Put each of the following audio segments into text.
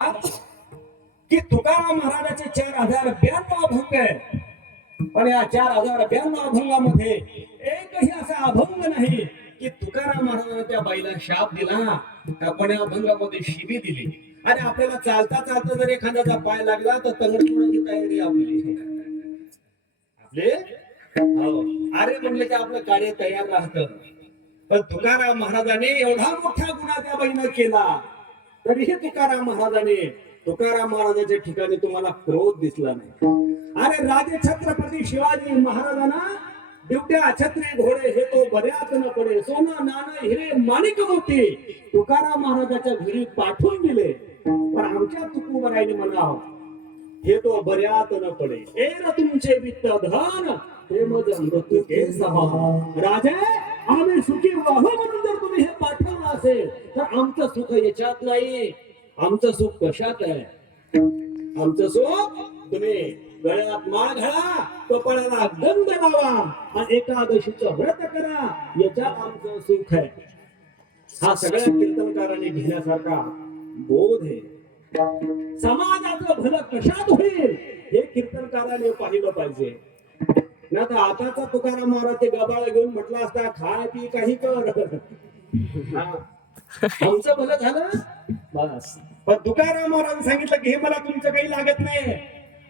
की तुकाराम महाराजाचे चार हजार ब्याण्णव अभंग आहे पण या चार हजार ब्याण्णव अभंगामध्ये एकही असा अभंग नाही की तुकाराम महाराजांना त्या बाईला शाप दिला आपण या अभंगामध्ये शिबी दिली. आणि आपल्याला चालता चालता जर एखाद्याचा पाय लागला तर तंगड तोडायची तयारी आपली. आपले? हो. अरे म्हणले की आपलं कार्य तयार राहत. पण तुकाराम महाराजाने एवढा मोठा गुन्हा त्या बाईनं केला. तरीही तुकाराम महाराजाने तुकाराम महाराजाच्या ठिकाणी तुम्हाला क्रोध दिसला नाही. अरे राजे छत्रपती शिवाजी महाराजांना दिवट्या छत्री घोडे हे तो बऱ्याच न पडे सोनं नाणं हिरे माणिक मोती तुकाराम महाराजाच्या घरी पाठवून दिले. पण आमच्या तुकुबराईने म्हणाव हे तो बऱ्यात न पडे. एर तुमचे वित्त धन हे मज मृत्यू के समान राजे आम्ही सुखी आमचं सुख याच्यात नाही. आमचं सुख कशात आहे? आमचं सुख तुम्ही गळ्यात माळ घाला कपाळाला गंध लावा आणि एकादशीचं व्रत करा. याच्यात आमचं सुख आहे. हा सगळ्या कीर्तनकारांनी घेण्यासारखा बोध आहे. समाजाचं भलं कशात होईल हे कीर्तनकाराने पाहिलं पाहिजे. ना तर आताचा तुकाराम महाराज ते गबाळ घेऊन म्हटलं असता खाय पी काही कर. आमचं भलं झालं. बस. पण तुकाराम महाराज सांगितलं की हे मला तुमचं काही लागत नाही.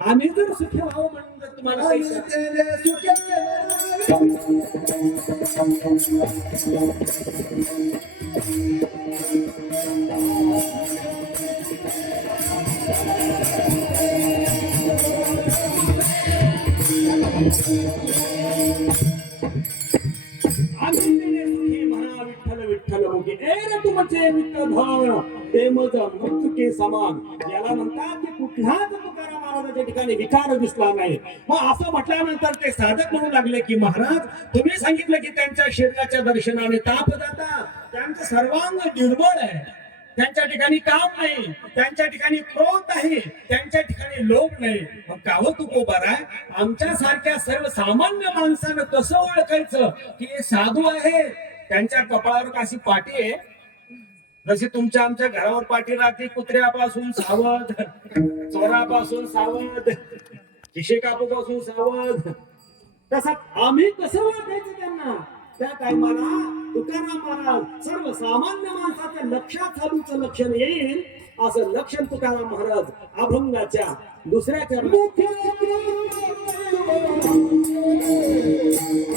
आम्ही जर सुखी व्हावं म्हणून जर तुम्हाला काही विठ्ठल विठ्ठल तुमचे विठ्ठल धन ते मज समान. याला म्हणतात की कुठलाच तुकाराम महाराजाच्या ठिकाणी विकार दिसला नाही. मग असं म्हटल्यानंतर ते साधक म्हणू लागले की महाराज तुम्ही सांगितलं की त्यांच्या शरीराच्या दर्शनाने ताप जाता. त्यांचं सर्वांग निर्मळ आहे. त्यांच्या ठिकाणी काम नाही. त्यांच्या ठिकाणी क्रोध नाही. त्यांच्या ठिकाणी लोभ नाही. मग काव हो तू कोबार आहे आमच्या सारख्या सर्वसामान्य माणसानं कसं ओळखायचं की हे साधू आहे त्यांच्या कपाळावर काशी पाठी आहे? जशी तुमच्या आमच्या घरावर पाठी राहते कुत्र्यापासून सावध चोरापासून सावध किशेकापूपासून सावध. तसा आम्ही कसं वाटायचं त्यांना? त्या टायमाला तुकाराम महाराज सर्वसामान्य माणसाच्या लक्षात साधूचं लक्षण येईल असं लक्षण तुकाराम महाराज अभंगाच्या दुसऱ्या चरणात